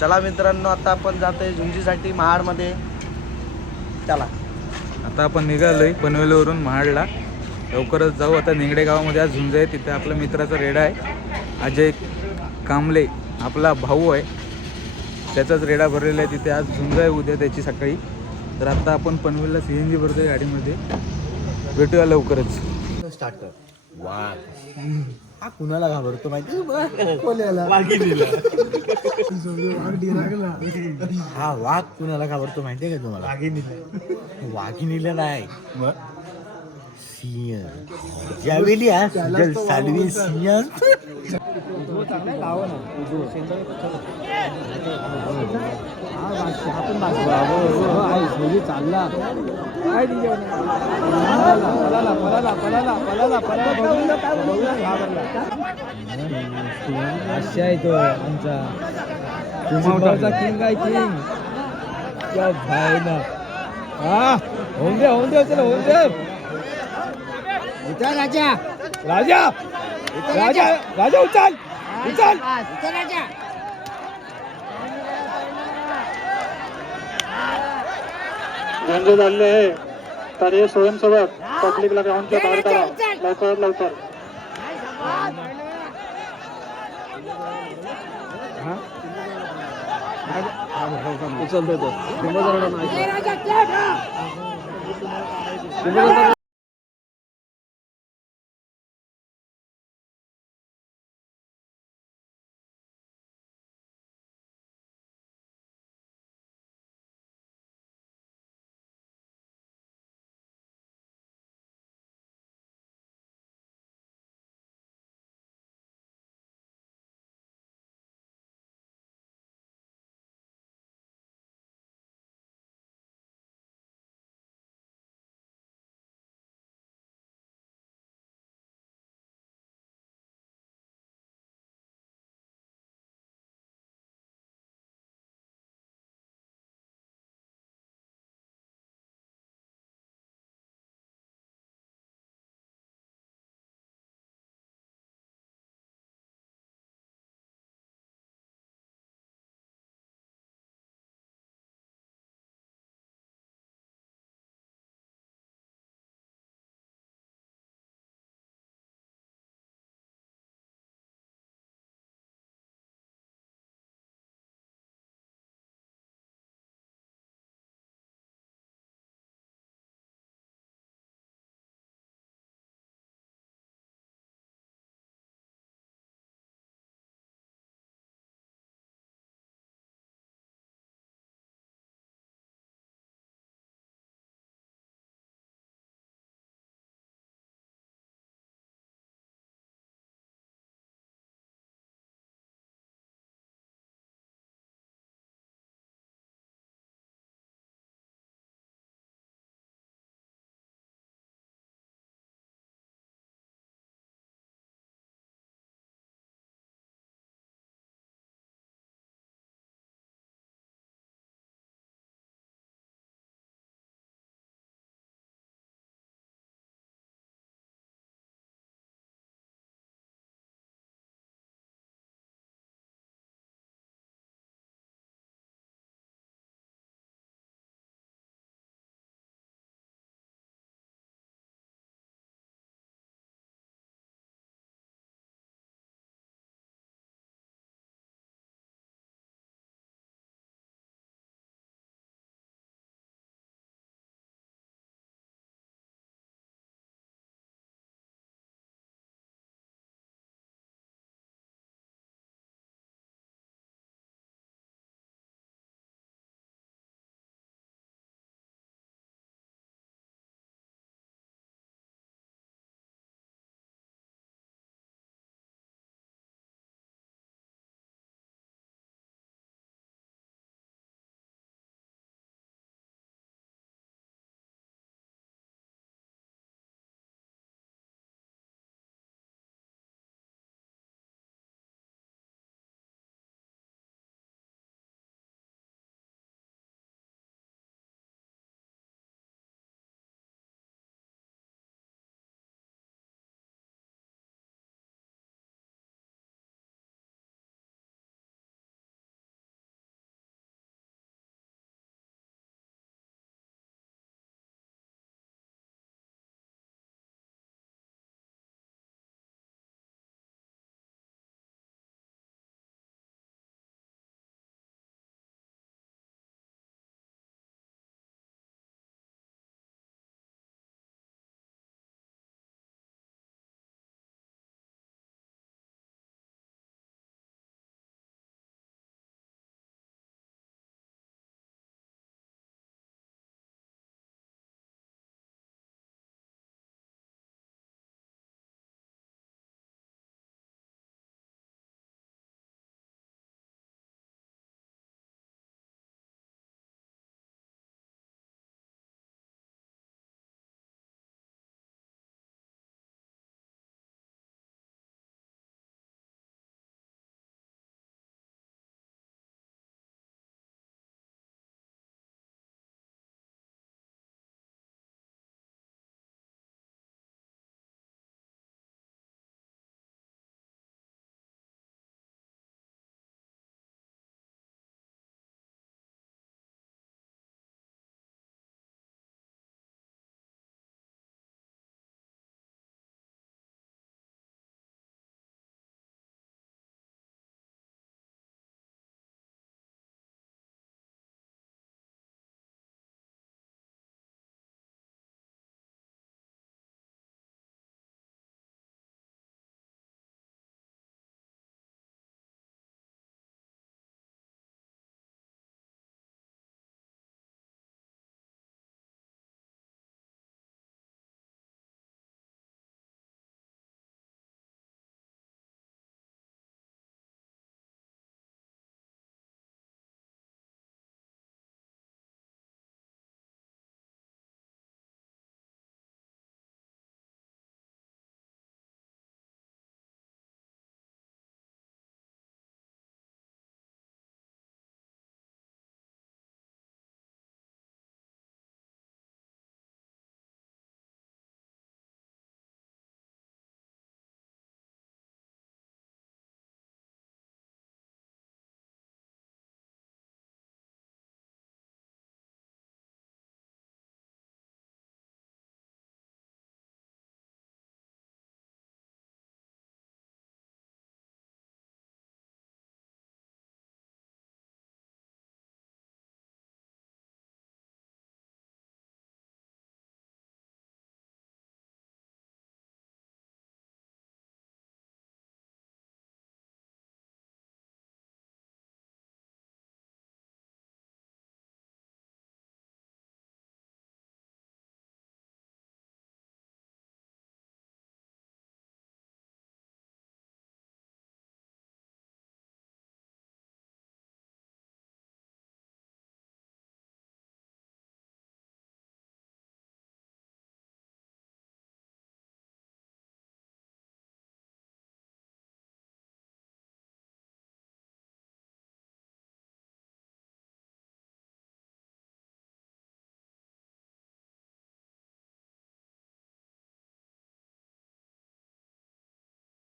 चला मित्रांनो, आता आपण जातोय झुंजीसाठी महाडमध्ये. चला आता आपण निघालोय पनवेलवरून महाडला. लवकरच जाऊ. आता निंगडे गावामध्ये आज झुंज आहे. तिथे आपल्या मित्राचा रेडा आहे. अजय कांबळे आपला भाऊ आहे, त्याचाच रेडा भरलेला आहे. तिथे आज झुंज आहे उद्या त्याची सकाळी. तर आता आपण पनवेलला CNG भरतोय गाडीमध्ये. भेटूया लवकरच. स्टार्ट कर. वाघ हा कुणाला घाबरतो माहिती हा वाघ कुणाला घाबरतो माहितीये का तुम्हाला? वाघिणीला नाही, सिंह. ज्यावेळी हा सुजल सालवी सिंह चालला अशा आहे तो आमचा चिमावटाचा किंग आहे, किंग. क्या भाई ना. हा होऊन दे चला होऊन दे. राजा राजा राजा राजा उचल उचल. झुंज झाले आहे. तर हे स्वयंसेवक पब्लिकला ग्राउंडच्या बाहेर काढा लवकर लवकर. उचलतो.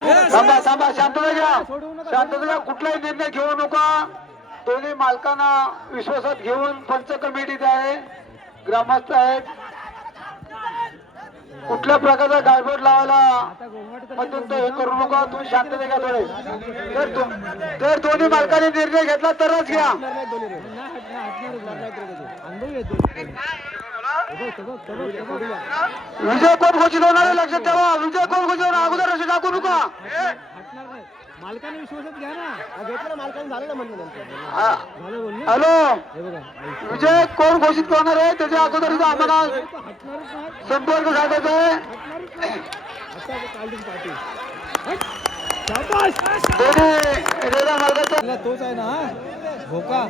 थांबा थांबा शांतता घ्या शांतता घ्या कुठलाही निर्णय घेऊ नका दोन्ही मालकांना विश्वासात घेऊन पंच कमिटीत आहे ग्रामस्थ आहेत कुठल्या प्रकारचा गायबोट लावायला मधून हे करू नका तुम्ही शांतता घ्या थोडे जर दोन्ही मालकांनी निर्णय घेतला तरच घ्या विजय कोण घोषित होणार आहे लक्षात ठेवा विजय कोण घोषित होणार अगोदर असे टाकू नका मालकाने विश्वासात घ्या ना घेतलं मालकाने झालं ना म्हणलं हॅलो विजय कोण घोषित होणार आहे त्याच्या अगोदर आम्हाला संपर्क साधायचा आहे दोन्ही रेल्वे मार्गाच्या तोच आहे ना भोका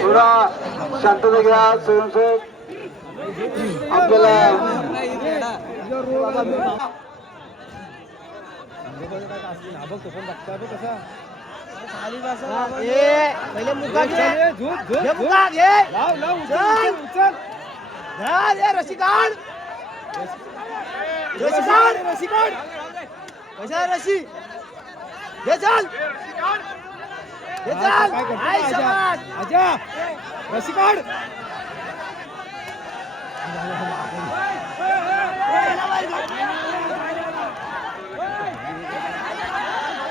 थोडा शांतता घ्या स्वयंसेवक आपल्याला पहिले मुका घे रशी काढ कशा रशी घे चाल आजा रशी काढ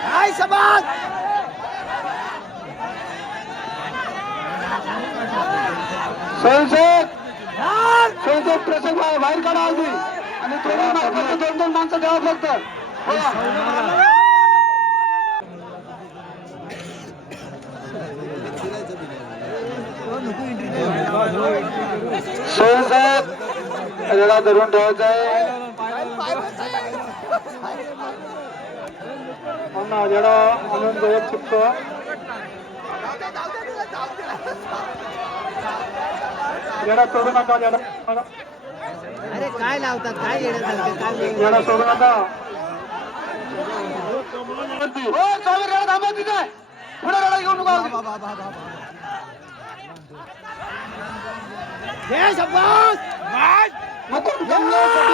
काय समाज स्वयंसेवक प्रसंग बाहेर काढा अगदी आणि दोन्ही मार्गाचं दोन दोन माणसं द्यावं लागतं स्वयंसेवक रेडा धरून ठेवायचा आहे रेडा आणून जवळ चिपतो रेडा सोडू नका रेडा अरे काय लावतात काय रेडा सोडू नका रेडा थांबा तिथे पुढे रेडा घेऊन नका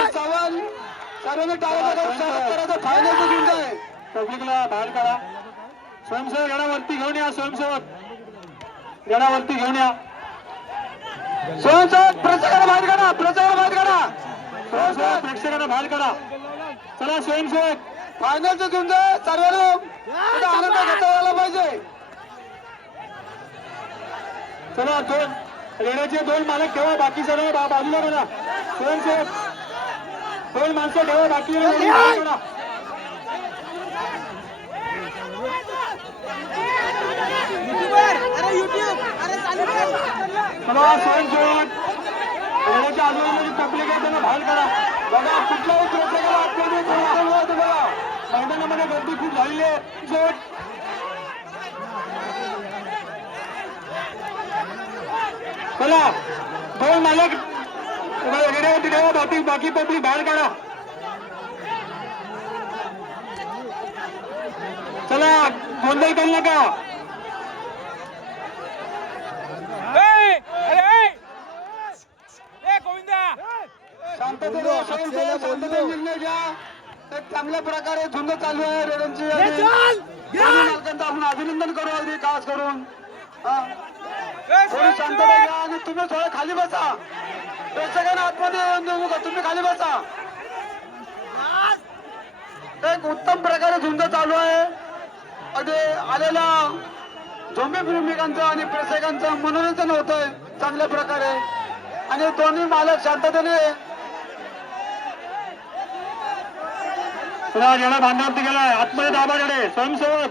चव्हाण सर्वांनी टाळायचं फायनलचं घेऊन जाय पब्लिकला बाहेर काढा स्वयंसेवक रेडावरती घेऊन या स्वयंसेवक रेडावरती घेऊन या स्वयंसेवक प्रेक्षकांना बाहेर काढा प्रेक्षकांना बाहेर काढा स्वयंसेवक प्रेक्षकांना बाहेर काढा चला स्वयंसेवक फायनलचं घेऊन जाय सर्वांना आनंद घेता यायला पाहिजे चला दोन रेड्याचे दोन मालक ठेवा बाकी सर्व बाजूला करा स्वयंसेवक दोन माणसं ठेवा बाकी करा चला स्वयंसेवक रेड्याच्या आजूबाजूची पब्लिक आहे त्यांना बाहेर करा बघा कुठल्याही प्रेक्षकाला आतमध्ये बघा मैदानामध्ये गर्दी खूप झालेली आहे चला दोन मालक रेड्यावरती ठेवा बाकी पब्लिक बाहेर काढा चला गोंधळ करू नका शांततेने शांततेने निर्णय घ्या एक चांगल्या प्रकारे धुंद चालू आहे रेड्यांची मालकांचं आपण अभिनंदन करू अगदी खास करून थोडी शांतता घ्या आणि तुम्ही थोडं खाली बसा प्रेक्षकांना आतमध्ये येऊन देऊ नका तुम्ही खाली बसा एक उत्तम प्रकारे धुंद चालू आहे अगदी आलेल्या झोंबी प्रेमिकांचं आणि प्रेक्षकांचं मनोरंजन होतंय चांगल्या प्रकारे आणि दोन्ही मालक शांततेने येणं बांधावरती गेलाय आतमध्ये दाबा रेडे स्वयंसेवक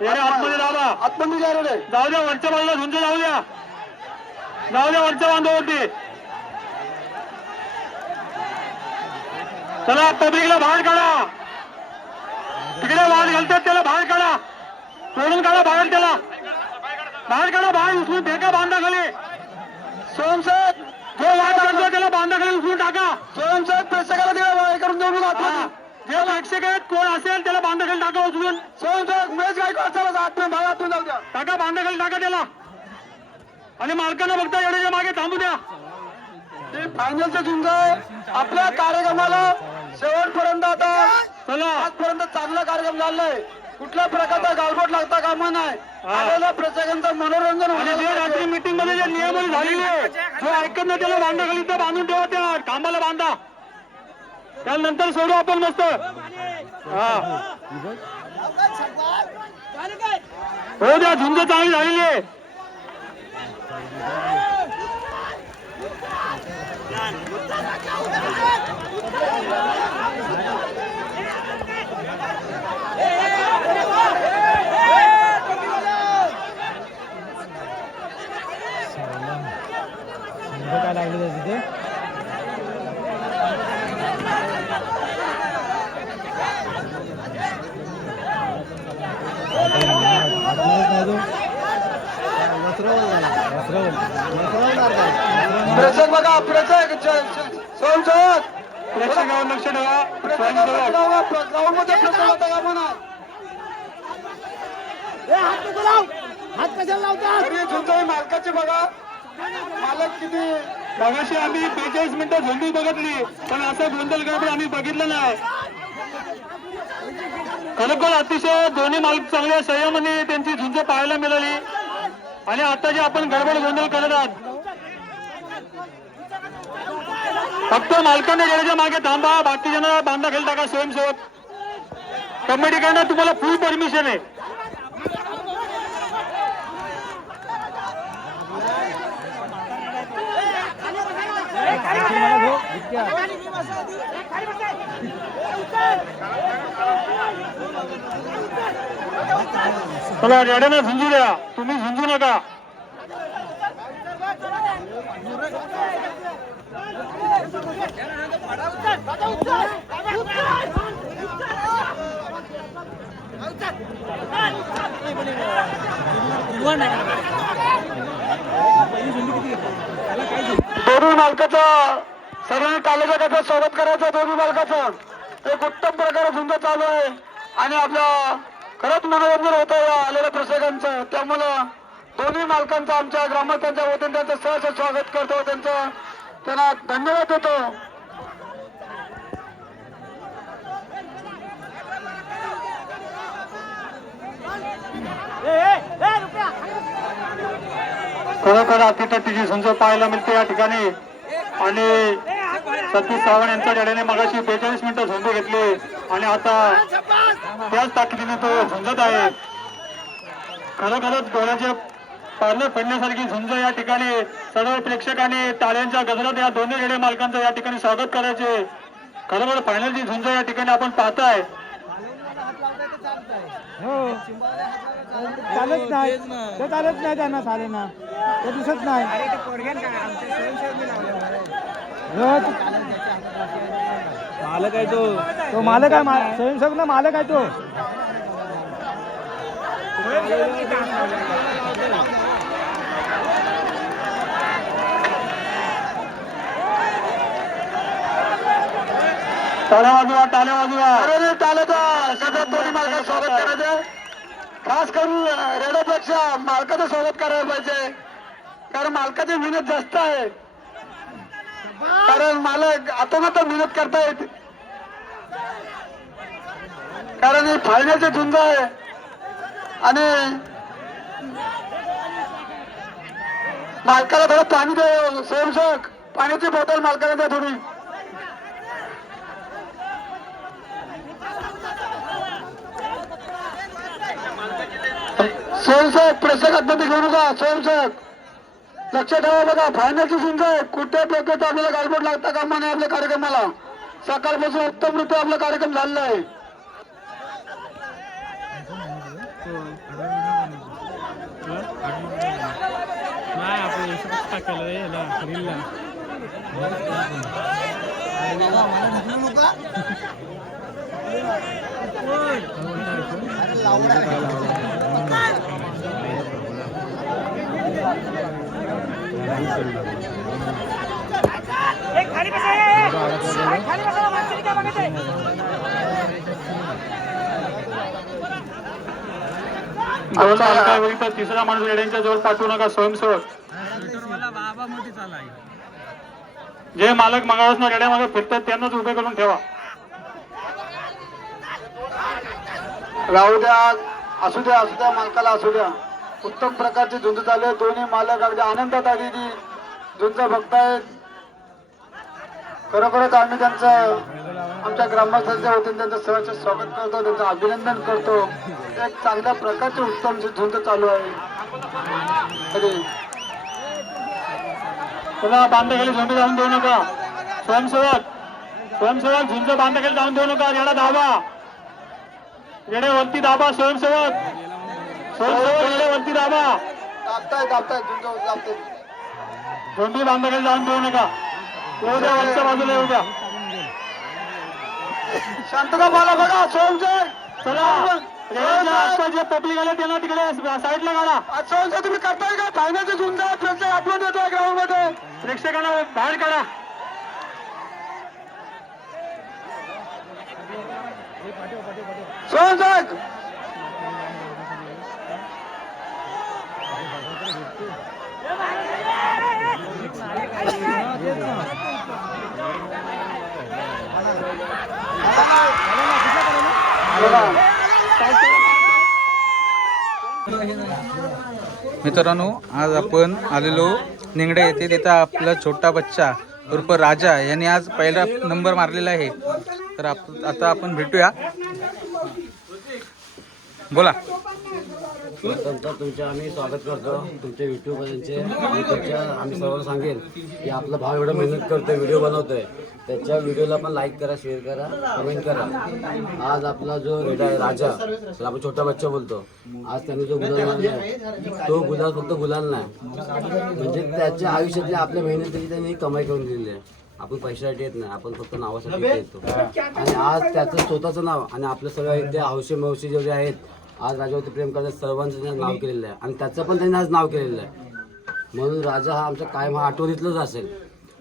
येणे आतमध्ये दाबा आतमध्ये जा रेडे जाऊ द्या वरच्या बाजूला झुंज जाऊ द्या वरच्या बांधावरती चला पब्लिकला बाहेर काढा तिकडे वाद घालतात त्याला बाहेर काढा सोडून काढा बाहेर त्याला बाहेर काढा बाहेर उचलून फेका बांधा खाली स्वयंसेवक जो वाद करतो त्याला बांधाखाली उचलून टाका. स्वयंसेवक प्रेक्षकाला हे करून देऊ नका. जे प्रेक्षक आहेत कोण असेल त्याला बांधाखाली टाका उचलून. स्वयंसेवक महेश गायकवाड चला आतून भागातून जाऊ द्या. टाका बांधाखाली टाका त्याला. आणि मालकांना बघता एवढ्याच्या मागे थांबू द्या. ते फायनलचं झुंज आपल्या कार्यक्रमाला शेवटपर्यंत आता चला आजपर्यंत चांगला कार्यक्रम झालाय. कुठल्या प्रकारचा गालबोट लागता कामा नाही. आलेल्या प्रेक्षकांचं मनोरंजन होण्याचे रात्री मीटिंग मध्ये जे नियम झालेले जो ऐकत नाही त्याला बांधाखाली तर बांधून ठेवा. त्या खांबाला बांधा. त्यानंतर सोडू आपण मस्त. हो द्या झुंज चांगली झालेली आहे. काय लागले तिथे प्रेक्षक बघा प्रेक्षक स्वयंसेवक प्रेक्षकावर लक्ष ठेवा. ग्राउंड मध्ये प्रेक्षक होता का म्हणा. मालकाची बघा मालक किती मगाशी आम्ही 45 मिनिटं झोंबी बघितली पण असं गोंधळ गडबड आम्ही बघितलं नाही. खरोखर अतिशय दोन्ही मालक चांगल्या संयमाने त्यांची झुंज पाहायला मिळाली. आणि आता जे आपण गडबड गोंधळ करत आहात फक्त मालकाने गेल्याच्या मागे थांबा. बाकीच्यांना बांधाखाली टाका. स्वयंसेवक कमिटीकडनं तुम्हाला फुल परमिशन आहे. चला रेड्यानं झुंजू द्या. तुम्ही झुंजू नका. दोन्ही मालकाचं सर्वांनी तालुक्यात त्याचं स्वागत करायचं. दोन्ही मालकाचं एक उत्तम प्रकारे झुंज चालू आहे आणि आपल्या खरंच मनोरंजन होतं या आलेल्या प्रेक्षकांचं. त्यामुळं दोन्ही मालकांचं आमच्या ग्रामस्थांच्या वतीने त्यांचं सहर्ष स्वागत करतो. त्यांना धन्यवाद देतो. खरोखर अतिथीची झुंज पाहायला मिळते या ठिकाणी. आणि सतीश सावंत यांच्या गाड्याने मगाशी 45 मिनिटं झुंज घेतली आणि आता त्याच ताकदीने तो झुंजत आहे. खरोखरच डोळ्याचे पारणे पडण्यासारखी झुंज या ठिकाणी. सर्व प्रेक्षकांनी टाळ्यांच्या गजरात या दोन्ही रेडे मालकांचं या ठिकाणी स्वागत करायचे. खरोखर फायनलची झुंज या ठिकाणी आपण पाहताय. चालत नाही ते चालत नाही त्यांना चाले ना ते दिसत नाही. मालक आहे तो मालक आहे. स्वयंसेवक ना मालक आहे तो. टाळ्या वाजवा टाळ्या वाजवा. अरे टाळ्याचा सगळ्यात दोन्ही मालकाचं स्वागत करायचं. खास करून रेड्यापेक्षा मालकाचं स्वागत करायला पाहिजे. कारण मालकाची मेहनत जास्त आहे. कारण मालक आता मेहनत करतायत. कारण हे फायनलचे झुंज आहे आणि मालकाला थोडं पाणी दे. स्वयंसेवक पाण्याची बॉटल मालकाला द्या थोडी. स्वयंसेवक प्रेक्षक मध्ये घेऊ नका. स्वयंसेवक लक्ष ठेवा. बघा फायनलची झुंज आहे. कुठे प्रकारचा आपल्याला गालबोट लागता कामा नाही आपल्या कार्यक्रमाला. सकाळपासून उत्तमरित्या आपला कार्यक्रम झालेला आहे. तिसरा माणूस रेड्यांच्या जोर पाठवू नका. स्वयंसेवक जे मालक मंगळवार रेड्यामागे फिरतात त्यांनाच उभे करून ठेवा. राहू द्या, असू द्या मालकाला असू द्या. उत्तम प्रकारची झुंज चालू आहे. दोन्ही मालक अगदी आनंदात आलेली झुंज बघतायत. खरोखरच आम्ही त्यांचं आमच्या ग्रामस्थांच्या वतीने त्यांचं सहर्ष स्वागत करतो, त्यांचं अभिनंदन करतो. एक चांगल्या प्रकारची उत्तम झुंज चालू आहे. पुन्हा बांधाखाली झुंज जाऊन देऊ नका. स्वयंसेवक झुंज बांधाखाली जाऊन देऊ नका. येडा दाबा, येड्यावरती दाबा. स्वयंसेवक येड्यावरती दाबा. दाबताय झुंज बांधाखाली जाऊन देऊ नका. येऊ द्या, वरच्या बाजूला येऊ द्या. शांतता पाला बघा. स्वयंसेवक चला. जे पब्लिक आले त्यांना तिकडे साईडला काढा. स्वयंसेवक तुम्ही करताय का? फायनलची झुंज प्रेक्षक आठवण देतोय ग्राउंड मध्ये. प्रेक्षकांना बाहेर काढा. स्वयंसेवक मित्रांनो, आज आपण आलेलो निंगडे येथे. तिथं आपला छोटा बच्चा उर्फ राजा यांनी आज पहिला नंबर मारलेला आहे. तर आता आपण भेटूया. बोला. तुमचे आम्ही स्वागत करतो तुमच्या युट्यूबवाल्यांचे. आणि तुमच्या आम्ही सर्वांना सांगेन की आपला भाव एवढं मेहनत करतोय, व्हिडिओ बनवतोय, त्याच्या व्हिडिओला पण लाईक करा, शेअर करा, कमेंट करा. आज आपला जो रेडा आहे राजा, त्याला आपण छोटा बच्चा बोलतो, आज त्याने जो गुलाल मारला तो गुलाल फक्त गुलाल नाही, म्हणजे त्याच्या आयुष्यातल्या आपल्या मेहनतीची त्यांनी कमाई करून दिलेली आहे. आपण पैशासाठी येत नाही, आपण फक्त नावासाठी येतो. आणि आज त्याचं स्वतःचं नाव आणि आपलं सगळं इथे हौशी मौशी जेवढे आहेत आज राजावरती प्रेम करतात सर्वांचं नाव केलेलं आहे. आणि त्याचं पण त्यांनी आज नाव केलेलं आहे. म्हणून राजा हा आमचा कायम हा आठवणीतलंच असेल.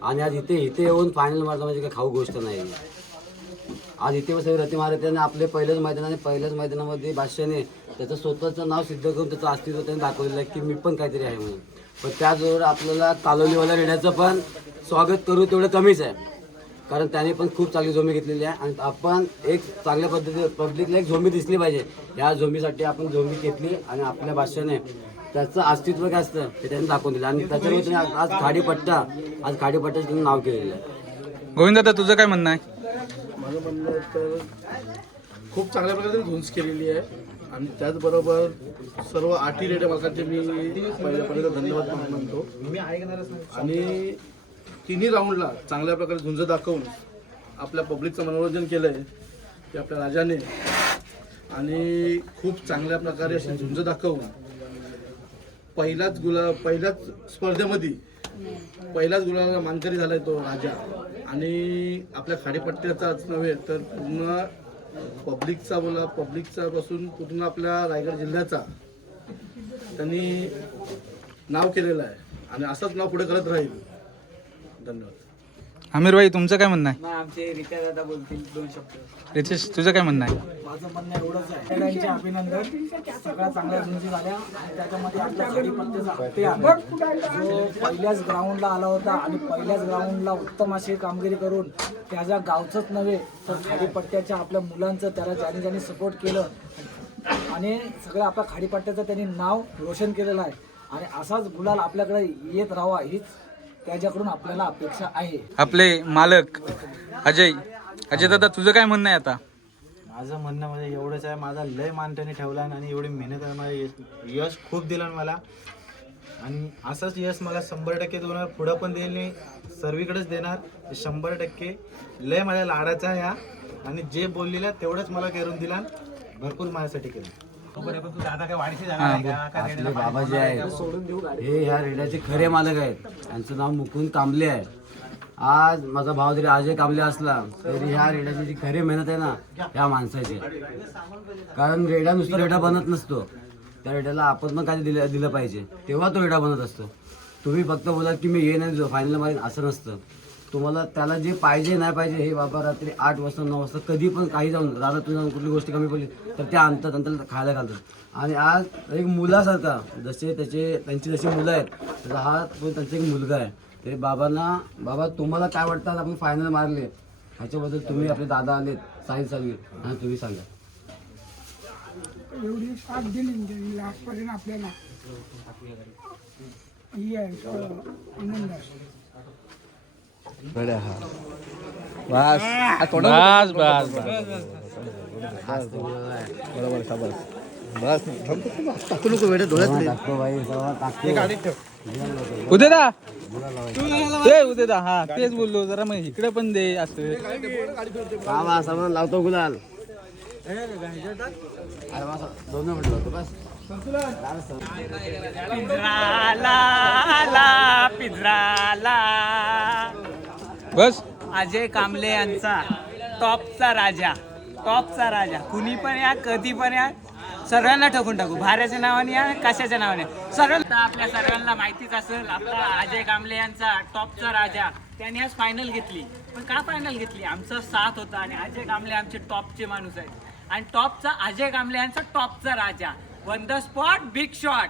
आणि आज इथे येऊन फायनल मारता म्हणजे काही खाऊ गोष्ट नाही. आज इथे सगळे रती मारत आणि आपले पहिल्याच मैदान आणि पहिल्याच मैदानामध्ये बादशाने त्याचं स्वतःचं नाव सिद्ध करून त्याचं अस्तित्व त्यांनी दाखवलेलं आहे की मी पण काहीतरी आहे म्हणून. पण त्याचबरोबर आपल्याला तालवलीवाल्या रेड्याचं पण स्वागत करू तेवढं कमीच आहे, कारण त्याने पण खूप चांगली झोंबी घेतलेली आहे. आणि आपण एक चांगल्या पद्धतीने पब्लिकला एक झोंबी दिसली पाहिजे. या झोंबीसाठी आपण झोंबी घेतली आणि आपल्या बादशाने त्याचं अस्तित्व काय असतं ते त्यांनी दाखवून दिलं. आणि त्याच्यावर आज खाडीपट्ट्याचं त्यांनी नाव केलेलं आहे. गोविंद दादा, तुझं काय म्हणणं आहे? माझं म्हणणं तर खूप चांगल्या प्रकारे झुंज केलेली आहे. आणि त्याचबरोबर सर्व आठी रेड्या मालकांचे मी पहिल्यापर्यंत धन्यवाद मानतो. आणि तिन्ही राऊंडला चांगल्या प्रकारे झुंज दाखवून आपल्या पब्लिकचं मनोरंजन केलं आहे ते आपल्या राजाने. आणि खूप चांगल्या प्रकारे अशी झुंज दाखवून पहिल्याच स्पर्धेमध्ये पहिल्याच गुलाला मानकरी झालाय तो राजा. आणि आपल्या खाडीपट्ट्याचाच नव्हे तर पूर्ण पब्लिकचा पासून पूर्ण आपल्या रायगड जिल्ह्याचा त्यांनी नाव केलेलं आहे. आणि असंच नाव पुढे करत राहील. धन्यवाद. आमिर भाई, तुमचं काय म्हणणं आहे? आमचे रित्या दादा बोलतील 2 शब्द. रितेश, तुझं काय म्हणणं आहे? माझं म्हणणं एवढंच आहे, त्यांचे अभिनंदन. सगळ्या चांगल्या झुंजी झाल्या आणि त्याच्यामध्ये आपल्या खाडीपट्ट्याचा हत्ते आला जो पहिल्याच ग्राउंडला आला होता आणि पहिल्याच ग्राउंडला उत्तम अशी कामगिरी करून त्याच्या गावचंच नव्हे तर खाडीपट्ट्याच्या आपल्या मुलांचं त्याला ज्यांनी सपोर्ट केलं आणि सगळं आपल्या खाडीपट्ट्याचं त्यांनी नाव रोशन केलेलं आहे. आणि असाच गुलाल आपल्याकडे येत राहावा हीच त्याच्याकडून आपल्याला अपेक्षा आहे. आपले मालक अजय दादा, तुझं काय म्हणणं आहे आता? माझं म्हणणं म्हणजे एवढंच आहे, माझा लय मान त्याने ठेवला आणि एवढी मेहनत आहे, यश खूप दिलं मला. आणि असंच यश मला 100% देणार, पुढं पण देईल नाही, सर्वीकडेच देणार 100%. लय माझ्या लाडाचा आहे हा. आणि जे बोललेलं तेवढंच मला करून दिला, भरपूर माझ्यासाठी केलं. आपले बाबा जे आहेत हे ह्या रेड्याचे खरे मालक आहेत. त्यांचं नाव मुकुंद कांबले आहे. आज माझा भाव जरी अजय कांबले असला तरी ह्या रेड्याची जी खरी मेहनत आहे ना ह्या माणसाची. कारण रेडा नुसतं रेडा बनत नसतो, त्या रेड्याला आपण पण काही दिलं पाहिजे तेव्हा तो रेडा बनत असतो. तुम्ही फक्त बोलात की मी ये नाही फायनल मध्ये, असं नसतं. तुम्हाला त्याला जे पाहिजे नाही पाहिजे हे बाबा रात्री 8 वाजता 9 वाजता कधी पण काही जाऊन रानातून जाऊन कुठली गोष्टी कमी पडली तर ते आणतात आणि त्याला खायला घालतात. आणि आज एक मुलासारखा जसे त्यांची जशी मुलं आहेत तसा हा तो त्यांचा एक मुलगा आहे. ते बाबा तुम्हाला काय वाटतं आपण फायनल मारले ह्याच्याबद्दल तुम्ही आपले दादा आलेत सायन्स सांगेल आणि तुम्ही सांगा. एवढी साथ दिली आजपर्यंत आपल्याला ही आहे आनंद आहे. उद्या ते उद्या हा तेच बोललो जरा मग इकडे पण दे असं सामान लावतो गुलाल 2 मिनिट लावतो बस. बस. अजय कांबळे यांचा टॉपचा राजा कुणी पण या कधी पण या सर्वांना ठोकून टाकू. भाऱ्याच्या नावाने या कशाच्या नावाने सर्वांना आपल्या सर्वांना माहितीच असेल आपला अजय कांबळे यांचा टॉपचा राजा. त्याने आज फायनल घेतली. पण का फायनल घेतली? आमचा साथ होता आणि अजय कांबळे आमचे टॉपचे माणूस आहेत आणि टॉपचा अजय कांबळे यांचा टॉपचा राजा. On the spot big shot.